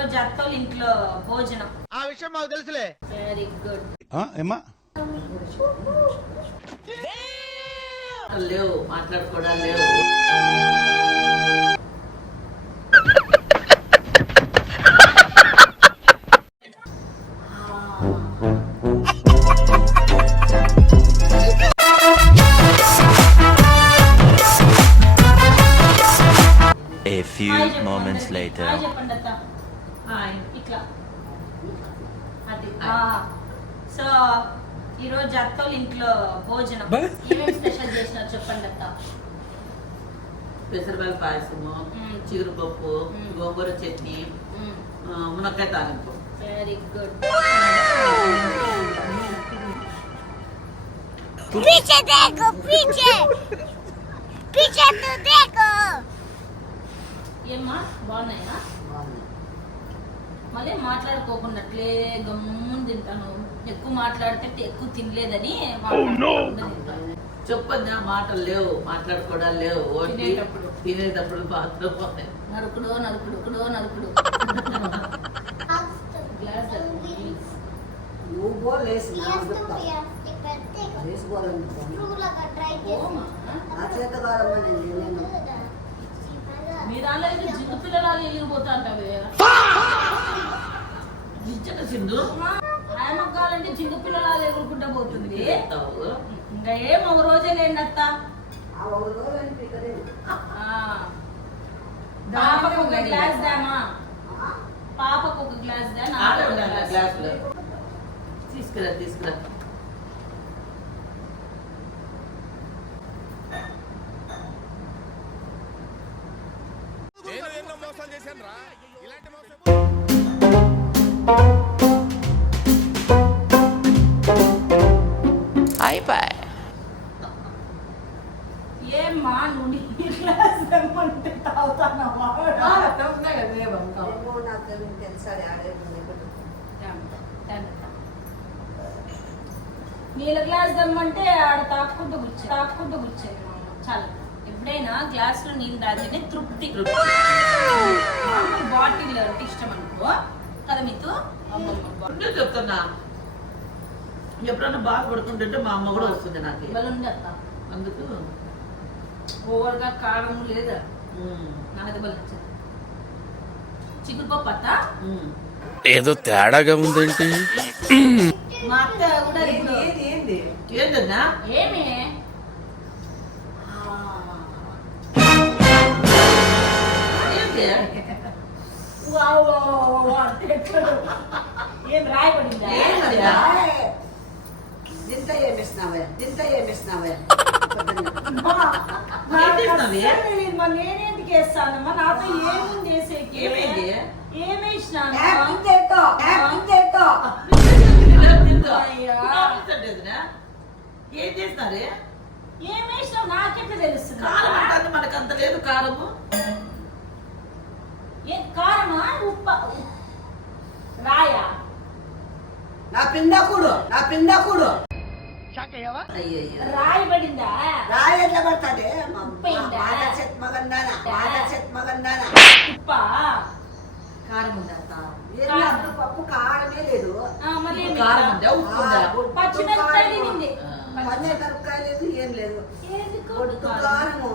రోజు అత్తోళ్ళ ఇంట్లో భోజనం. ఆ విషయం మాకు తెలుసులే. Very good. ఏమ్మా లేవు మాట్లాడుకోవడాలు లేవు. A few moments later. చెప్పండి అత్త. ఇట్లా అది. సో ఈ రోజు అత్తోళ్ళ ఇంట్లో భోజనం. ఏమేమి స్పెషల్ చేసినారు చెప్పండి అత్త. పెసరపల్లి పాయసము, చిగురుపప్పు, గోంగూర చట్నీ, మునక్కాయ తాలింపు. Very good. पीछे देखो पीछे पीछे तो देखो ఏమ్మా బాగున్నాయా? మళ్ళీ మాట్లాడుకోకున్నట్లే గమ్మున తింటాను. ఎక్కువ మాట్లాడితే ఎక్కువ తినలేదని చెప్పొద్దా, మాటలు లేవు, మాట్లాడుకోవడాలు లేవు. తినేటప్పుడు బాత్రూమ్ పోతాయి. నరుకుడో నరుకుడు నరుకుడు. గ్లాస్ నువ్వు బోల్ వేసి నా చేత కాదమ్మా నేను మీ దాంట్లో అయితే జిడ్డు పిల్లలాగా ఎగిరిపోతా అంటావే. ఇచ్చిన సింధు ఆయన కావాలంటే జిడ్డు పిల్లలాగా ఎగురుకుంటా పోతుంది. ఇంకా ఏం ఒక రోజే లేండి అత్త. పాపకు ఒక గ్లాస్ దామా, పాపకు ఒక గ్లాస్ దా. గ్లాసులో తీసుకురా తీసుకురా. ఏమ్మా నువ్వు నీ గ్లాస్ తెమ్మంటే తాగుతానమ్మా. నీళ్ళ గ్లాస్ దమ్మంటే ఆడ తాక్కుంటూ కూర్చోండి. చాలా ఎప్పుడైనా గ్లాస్ లో నీళ్ళు తాగితేనే తృప్తి. బాటిల్ అంటే ఇష్టం అనుకో కదా మీతో. చెప్తున్నా, ఎప్పుడన్నా బాగా పడుకుంటుంటే మా అమ్మ కూడా వస్తుంది నాకు. బలుండి అత్త. అందుకు ఓవర్గా కారం లేదా నాకైతే బలు నచ్చదు. చిగురుపప్పు అత్త ఏదో తేడాగా ఉందేంటి? మా అత్త కూడా ఏంటన్నా ఏమి ఏం రాయబడిందా? దింత ఏమిస్తున్నావే నేనేందుకు వేస్తానమ్మా? నాతో ఏముంది వేసేకి? ఏమేసినాను? ఏం చేస్తారే? ఏమేసినావు నాకెట్లా తెలుస్తుంది? కారం అంటే మనకు అంత లేదు. కారము కారమా ఉప్ప రాయా? నా పిండాకుడు రాయబడిందా? రాయి ఎట్లా పడతాడే? మగందానా ఉప్ప కారం ఉందా? పప్పు కారమే లేదు. మళ్ళీ కారం ఉందా? ఉప్పు ఉందా? పచ్చిమిరపకాయ తినింది. పచ్చిమిరపకాయ లేదు, ఏం లేదు. కారము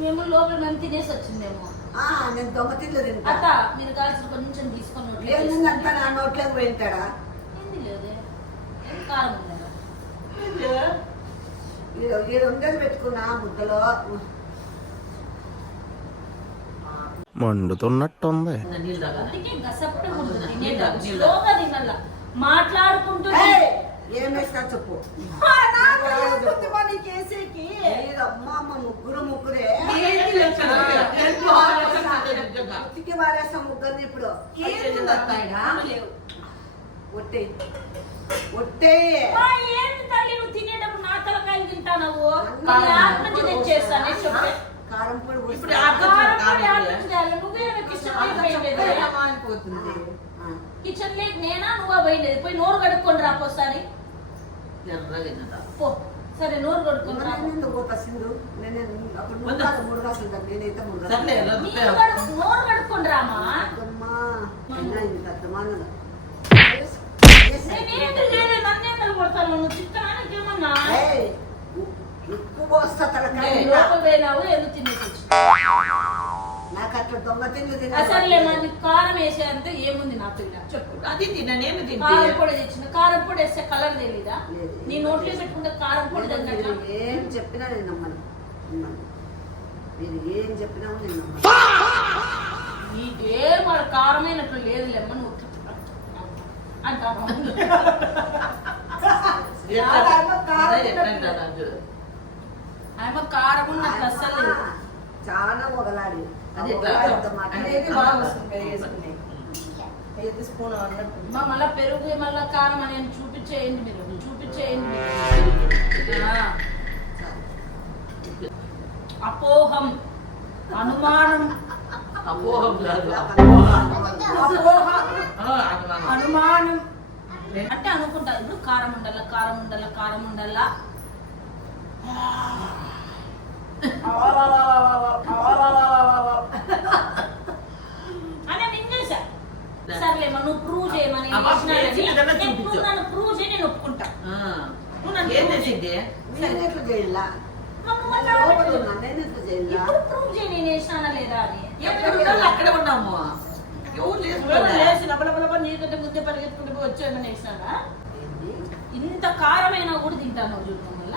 మేము లోపల నన్ను తినేసి వచ్చిందేమో. నేను దొంగ తిండి తింటా. అత్త మీరు కాల్సిన కొంచెం తీసుకొని ఏంటంటే నా నోట్లోకి పోయింటాడా? ఏంది లేదే, ఏం కారం ఉందా? ఈడ ఉండేది పెట్టుకున్నా ముద్దలో. మండుతున్నట్టుంది. నీళ్ళు తాగా. అందుకే గసప్పుడు స్లోగా తినాల. మాట్లాడుకుంటూ ఏం వేస్తా చెప్పు. ముగ్గురే ఉత్తికి వారేస్తాం ముగ్గురిని. ఇప్పుడు ఒట్టే ఏంటి తల్లి నువ్వు తినేటప్పుడు నా తలకాయలు తింటావు? నుంచి తెచ్చేస్తానే చెప్పే కారం పొడి ఇప్పుడు కిచెన్ లేక నేనా నువ్వా పోయలేదు? పోయి నోరు కడుక్కొని రాపోసారి. ఎర్రగా పో సరే నోరు కొడుకుంటా నేను ఎందుకు పోతా సింధు? నేను అప్పుడు మూడు గాసులు ఉంటాను. నేనైతే మూడు సర్లే గాసులు. నోరు కడుక్కొని రామా. అమ్మా, అయినా ఇంత అర్థమానదా? నేనేందుకు చేయలేదు, నన్నేందుకు కొడతాను? నువ్వు చిత్తనానికి ఏమన్నా ఏయ్, ఎక్కువ వస్తా తలకాయ. లోపల పోయినావు ఎందుకు తినేసి వచ్చి. నాకు అట్లా దొంగ తిండి అసలు మనకి కారం వేసేంత ఏముంది నా పిల్ల చెప్పు. అది తిన్నా నేను కారం పొడి తెచ్చిన, కారం పొడి వేస్తే కలర్ తెలీదా? లేదు. నీ నోట్లో పెట్టుకుంటే కారం పొడి తగ్గట్లా. ఏం చెప్పినా నేను నమ్మను. మీరు ఏం చెప్పినా నేను నమ్మను. నీకేం వాళ్ళ కారమైనట్లు లేదులేమ్మ నువ్వు అంటాను. ఆమె కారం ఉన్నట్లు అస్సలు లేదు. చాలా మొగలాడి అది ఎట్లా? మా మళ్ళా పెరుగు మళ్ళా కారం అని చూపించేయండి మీరు, చూపించేయండి మీరు. అపోహం, అనుమానం, అపోహం కాదు అనుమానం అంటే అనుకుంటా. ఇప్పుడు కారం ఉండాల, కారం ఉండాల, కారం ఉండాల. అని విన్నేసా. సర్లేమా నువ్వు ప్రూవ్ చేయమని నన్ను ప్రూవ్ చేయి, నేను ఒప్పుకుంటా. నువ్వు నన్ను ఏం prove చేయి. చేసింది నేను ఎట్లా చేయాలా? నువ్వు మాట్లాడట్లేదు. నేను ఎట్లా చేయాలా? ఇప్పుడు ప్రూవ్ చేయి నేను వేసినానా లేదా అని. ఎక్కడ ఉండాలి అక్కడే ఉన్నాము ఎవరు లేదు లేచి లబలబలబ నీకంటే ముందే పరిగెత్తుకుంటూ పోయి వచ్చేయమని వేసినానా? ఇంత కారమైనా కూడా తింటాను చూడటం వల్ల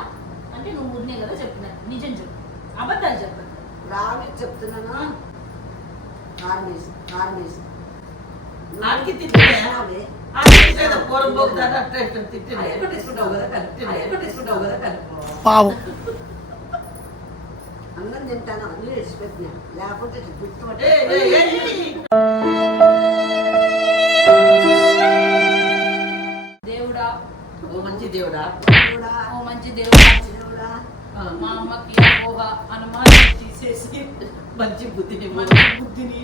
అంటే నువ్వు ఊరినే కదా చెప్పినా. నిజం చెప్పు, అబద్ధాలు చెప్పండి. రావి చెప్తున్నాను. కార్మేసి ఆడికి తిట్టినే ఆడికి పూరం పోతాడు అట్లా ఇష్టం తిట్టినే పావు అన్నం తింటాను అన్ని విడిచిపెట్టినా. లేకపోతే గుర్తుపట్టి దేవుడా, ఓ మంచి దేవుడా కూడా ఓ మంచి దేవుడా, దేవుడా మా అమ్మకి అపోహ అనుమానం తీసేసి మంచి బుద్ధిని మంచి బుద్ధిని,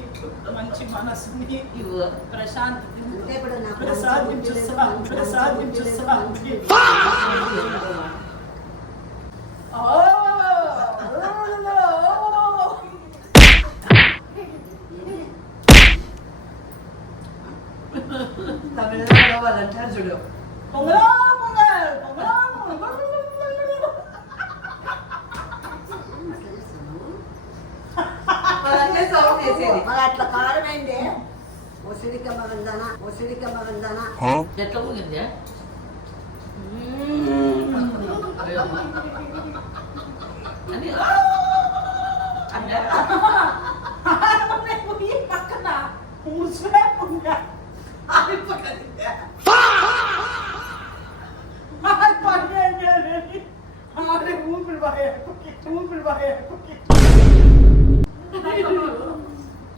మంచి మనసుని, ఇవ్వు ప్రశాంతిని అంటే ఇప్పుడు నాకు ప్రసాదించు స్వామి, ప్రసాదించు స్వామి. తమిళనాడు వాళ్ళంటారు చూడు. మరి అట్లా కారమైంది. ఒసిరికమ్మ వందనా ఎట్లా ఊగిందే అని పక్కన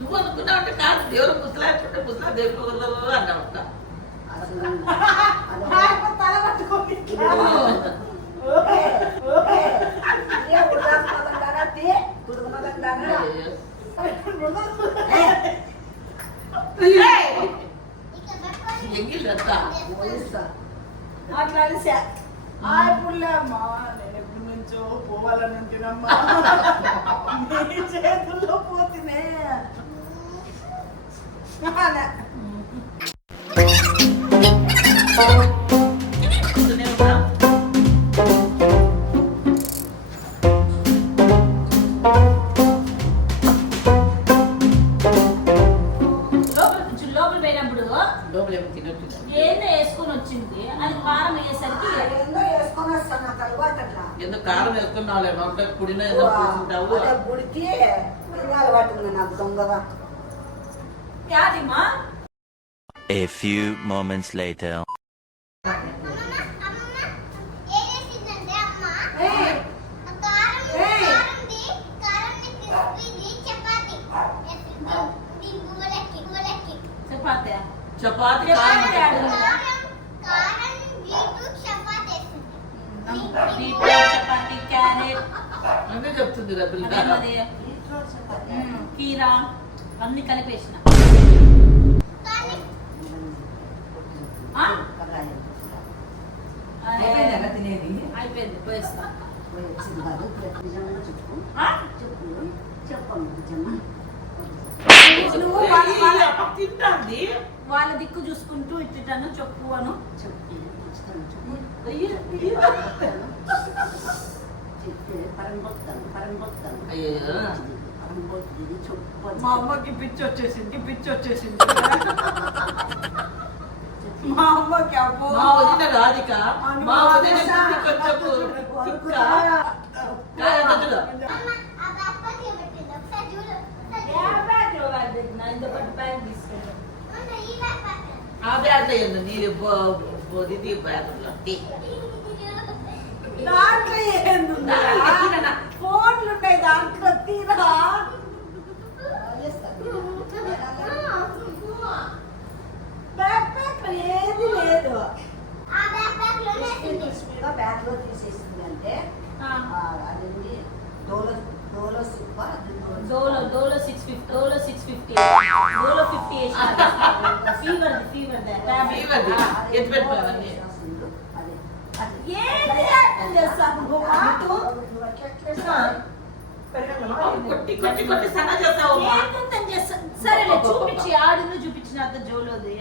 నువ్వు అనుకున్నావు అంటే కాదు దేవుడు ముసలాడుకుంటే ముసలా దేవుడు అన్నావుట అసలు తల పట్టుకోండి. ఎంగిల్లంతా అట్లా అనిసా పుల్లమ్మా నేను ఎప్పటి నుంచో పోవాలని ఉంటున్నమ్మా నీ చేతుల్లో పోతినే. లోపల పోయినప్పుడు లోపలేమో తినట్టు ఏందో వేసుకొని వచ్చింది, అది కారం వేసేసరికి ఏందో వేసుకొని వస్తాను. నాకు అలవాటు అట్లా. ఎందుకు కారం వేసుకున్నావులే నోట్లో పుడిన ఏదో పూసుకుంటావు అదే గుడికి అలవాటు ఉంది నాకు దొంగగా. యాదిమా A few moments later. Chapati chapati కారం చపాతి క్యారెట్ అన్నీ చెప్తుంది రా పిల్ల అదేమది కీరా అన్ని కలిపేసిన. అయిపోయింది. అయిపోయింది పోయేస్తా. పోయి వచ్చింది కాదు ఇప్పుడు నిజంగా చెప్పు ఆ? చెప్పు చెప్పమ్మా నిజంగా నువ్వు తింటాంది. వాళ్ళ దిక్కు చూసుకుంటూ ఇట్టాను చెప్పు అను. చెప్పు ఖచ్చితంగా చెప్పు అయ్యో, చెప్తే పరంబోతాను అయ్యో. పరంబోతుంది చెప్పు మా అమ్మకి పిచ్చి వచ్చేసింది మా అమ్మకి అబ్బో మా వదిన రాధిక మా వదిన కొంచెం బ్యాగ్ లో నా ఇంత పట్టు బ్యాగ్ తీసుకెళ్ళి ఆ బ్యాగ్ అయ్యింది నీ ఇది బ్యాగులో దాంట్లో ఏందుందా? ఫోన్లు ఉన్నాయి దాంట్లో తీరా బ్యాగ్ ప్యాక్ ఏది లేదు. బ్యాగ్ లో తీసేసింది అంటే అదేంటి డోలో సుప్ప డోలో 650 డోలో 50 ఫీవర్ ఇవ్వండి ఎత్తు పెట్టుకోవాలి కొట్టి కొట్టి కొట్టి సన్న చేస్తావు సరే చూపించి ఆడును చూపించిన అంత జోలోది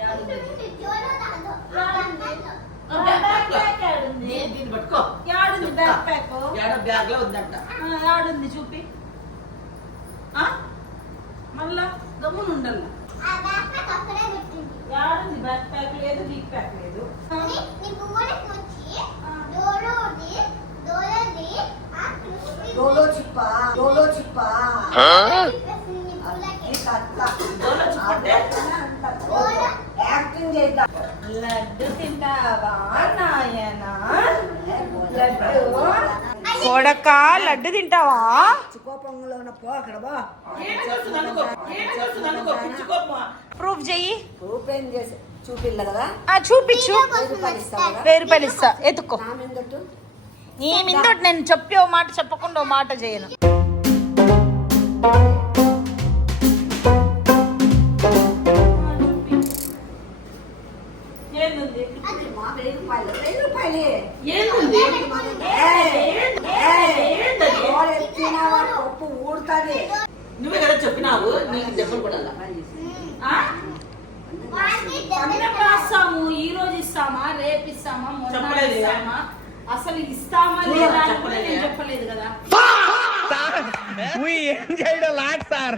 దీన్ని పట్టుకో ఆడుంది బ్యాక్ ప్యాక్ ఏడో బ్యాగ్ లో ఉందంట ఆడుంది చూపి మళ్ళా గమ్మున ఉండాలి. ఆడుంది బ్యాక్ ప్యాక్ లేదు వీక్ ప్యాక్ లేదు. డోలో చిప్ప డోలో చిప్పంటే యాక్టింగ్ చేద్దాం లడ్డు తింటావా నాయనా? కొడక లడ్డు తింటావా? కోపంలో ఉన్న పో అక్కడ బా ప్రూఫ్ చెయ్యి. ఓపెన్ చేసి చూపిల్ల కదా చూపించు. 1000 రూపాయలు ఇస్తా ఎత్తుకో. నా మీదట్టు నీ మీద నేను చెప్పి ఓ మాట చెప్పకుండా ఓ మాట చేయను. మా 1000 రూపాయలే ఏంది పప్పు ఊడుతుంది నువ్వే కదా చెప్పినావు నీకు దెబ్బలు కూడా ఇస్తాము, ఈ రోజు ఇస్తామా, రేపు ఇస్తామా, మొన్న చెప్పలేదు. ఇస్తామా, అసలు ఇస్తామా లేదా అని కూడా నేను చెప్పలేదు కదా. ఏం చేయడం లాట్ సార్.